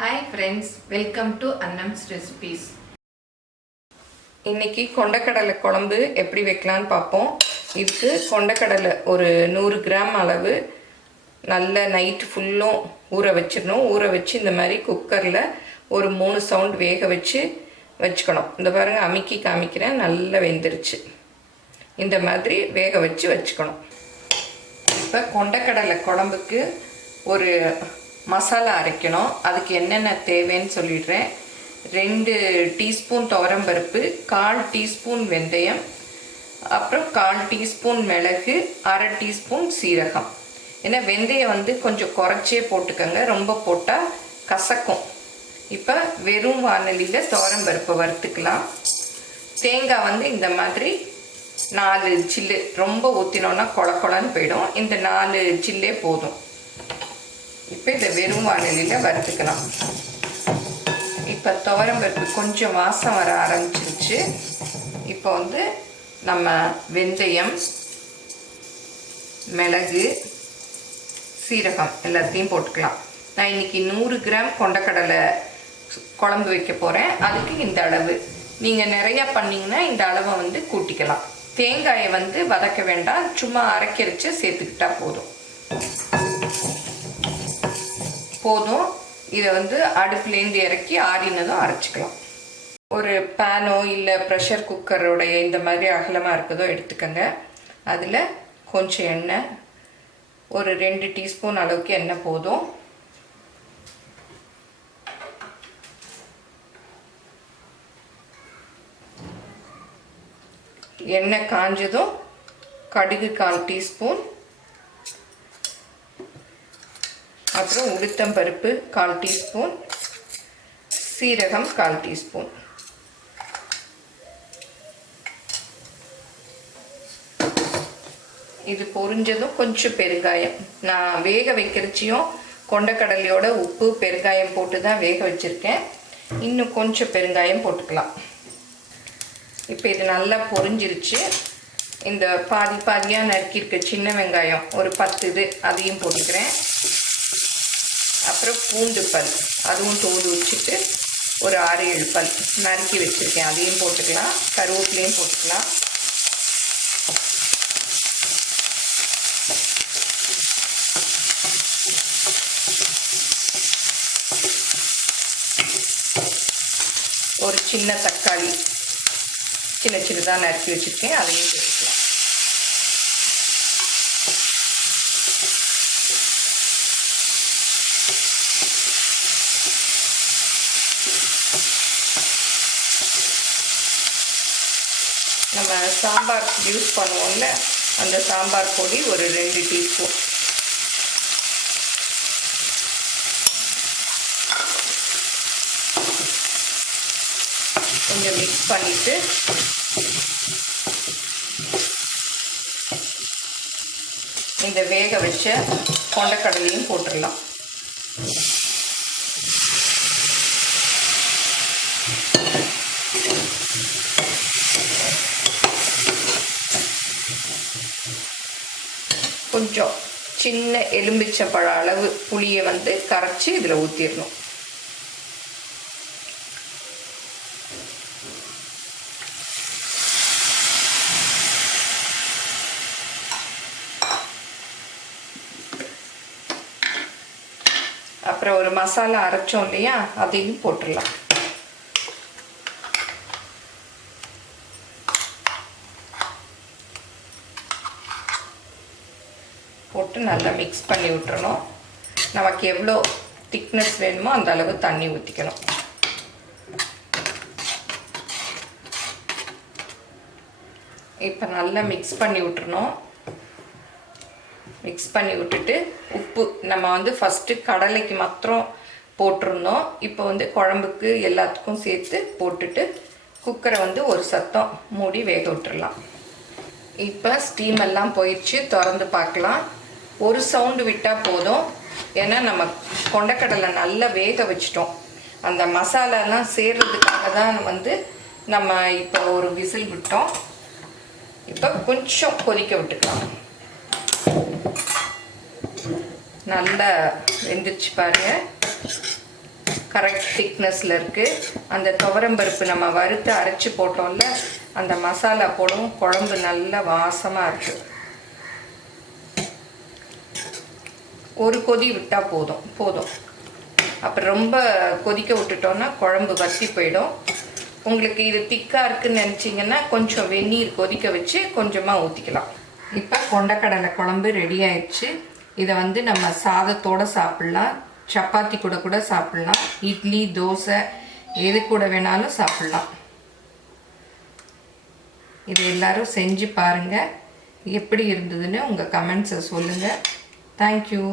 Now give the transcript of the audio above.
Hi friends, welcome to Annam's Recipes. இன்னைக்கு கொண்டக்கடலை குழம்பு எப்படி வைக்கலான்னு பார்ப்போம். இதுக்கு கொண்டக்கடலை ஒரு 100 கிராம் அளவு நல்ல நைட் ஃபுல்லும் ஊற வச்சிடணும். ஊற வச்சு இந்த மாதிரி குக்கரில் ஒரு 3 சவுண்ட் வேக வச்சுக்கணும். இந்த பாருங்கள், அமுக்கி காமிக்கிறேன், நல்லா வெந்துருச்சு. இந்த மாதிரி வேக வச்சுக்கணும். இப்போ கொண்டக்கடலை குழம்புக்கு ஒரு மசாலா அரைக்கணும். அதுக்கு என்னென்ன தேவைன்னு சொல்லிடுறேன். 2 டீஸ்பூன் துவரம்பருப்பு, 1/4 டீஸ்பூன் வெந்தயம், அப்புறம் 1/4 டீஸ்பூன் மிளகு, 1/2 டீஸ்பூன் சீரகம். ஏன்னா வெந்தயம் கொஞ்சம் குறைச்சே போட்டுக்கோங்க, ரொம்ப போட்டால் கசக்கும். இப்போ வெறும் வானலியில் துவரம்பருப்பை வறுத்துக்கலாம். தேங்காய் இந்த மாதிரி 4 சில்லு, ரொம்ப ஊற்றினோன்னா கொழன்னு போயிடும். இந்த 4 சில்லே போதும். இப்போ இதை வெறும் வானலியில் வறுத்துக்கலாம். இப்போ துவரம்பருப்பு கொஞ்சம் வாசம் வர ஆரம்பிச்சிருச்சு. இப்போ நம்ம வெந்தயம், மிளகு, சீரகம் எல்லாத்தையும் போட்டுக்கலாம். நான் இன்றைக்கி 100 கிராம் கொண்டக்கடலை குழம்பு வைக்க போகிறேன். அதுக்கு இந்த அளவு. நீங்கள் நிறையா பண்ணிங்கன்னா இந்த அளவை கூட்டிக்கலாம். தேங்காயை வதக்க வேண்டாம், சும்மா அரைக்கரைச்சி சேர்த்துக்கிட்டா போதும். இதை அடுப்புலேருந்து இறக்கி ஆறினதும் அரைச்சிக்கலாம். ஒரு பேனோ இல்லை ப்ரெஷர் குக்கரோடைய இந்த மாதிரி அகலமாக இருக்குதோ எடுத்துக்கோங்க. அதில் கொஞ்சம் எண்ணெய், ஒரு 2 டீஸ்பூன் அளவுக்கு எண்ணெய் போதும். எண்ணெய் காஞ்சதும் கடுகு 1/4 டீஸ்பூன், அப்புறம் உளுத்தம்பருப்பு 1/4 டீஸ்பூன், சீரகம் 1/4 டீஸ்பூன். இது பொரிஞ்சதும் கொஞ்சம் பெருங்காயம். நான் வேக வைக்கிறச்சியும் கொண்டக்கடலையோட உப்பு பெருங்காயம் போட்டு தான் வேக வச்சுருக்கேன். இன்னும் கொஞ்சம் பெருங்காயம் போட்டுக்கலாம். இப்போ இது நல்லா பொரிஞ்சிருச்சு. இந்த பாதியாக நறுக்கியிருக்க சின்ன வெங்காயம் ஒரு 10 இது, அதையும் போட்டுக்கிறேன். அப்புறம் பூண்டு பல், அதுவும் தோல் உரிச்சிட்டு ஒரு 6-7 பல் நறுக்கி வச்சுருக்கேன், அதையும் போட்டுக்கலாம். கருவேப்பிலையும் போட்டுக்கலாம். ஒரு சின்ன தக்காளி சின்னதாக நறுக்கி வச்சுருக்கேன், அதையும் போட்டுக்கலாம். நம்ம சாம்பார் யூஸ் பண்ணுவோம்ல, அந்த சாம்பார் பொடி ஒரு 2 டீஸ்பூன். கொஞ்சம் மிக்ஸ் பண்ணிவிட்டு இந்த வேக வச்ச கொண்டக்கடலையும் போட்டுடலாம். கொஞ்சம் சின்ன எலும்பிச்சம்பழ அளவு புளியை கரைச்சி இதில் ஊற்றிடணும். அப்புறம் ஒரு மசாலா அரைச்சோம் இல்லையா, அதையும் போட்டுடலாம். போட்டு நல்லா மிக்ஸ் பண்ணி விட்டுறணும். நமக்கு எவ்வளோ திக்னஸ் வேணுமோ அந்த அளவு தண்ணி ஊற்றிக்கணும். இப்போ நல்லா மிக்ஸ் பண்ணி விட்டுறணும். மிக்ஸ் பண்ணி விட்டுட்டு உப்பு நம்ம ஃபஸ்ட்டு கடலைக்கு மாத்திரம் போட்டிருந்தோம். இப்போ குழம்புக்கு எல்லாத்துக்கும் சேர்த்து போட்டுட்டு குக்கரை ஒரு சத்தம் மூடி வேக விட்டுடலாம். இப்போ ஸ்டீம் எல்லாம் போயிடுச்சு, திறந்து பார்க்கலாம். ஒரு சவுண்டு விட்டால் போதும். ஏன்னா நம்ம கொண்டக்கடலை நல்லா வேக வச்சிட்டோம். அந்த மசாலாலாம் சேர்றதுக்காக தான் நம்ம இப்போ ஒரு விசில் விட்டோம். இப்போ கொஞ்சம் கொதிக்க விட்டுக்கலாம். நல்லா வெந்துருச்சு பாருங்க. கரெக்ட் திக்னஸில் இருக்குது. அந்த துவரம்பருப்பு நம்ம வறுத்து அரைச்சி போட்டோம்ல, அந்த மசாலா போடவும் குழம்பு நல்ல வாசமாக இருக்குது. ஒரு கொதி விட்டால் போதும். அப்புறம் ரொம்ப கொதிக்க விட்டுட்டோன்னா குழம்பு வற்றி போயிடும். உங்களுக்கு இது திக்காக இருக்குதுன்னு நினச்சிங்கன்னா கொஞ்சம் வெந்நீர் கொதிக்க வச்சு கொஞ்சமாக ஊற்றிக்கலாம். இப்போ கொண்டக்கடலை குழம்பு ரெடி ஆயிடுச்சு. இதை வந்து நம்ம சாதத்தோடு சாப்பிட்லாம், சப்பாத்தி கூட சாப்பிட்லாம், இட்லி தோசை எது கூட வேணாலும் சாப்பிட்லாம். இது எல்லாரும் செஞ்சு பாருங்கள். எப்படி இருந்ததுன்னு உங்கள் கமெண்ட்ஸை சொல்லுங்கள். தேங்க்யூ.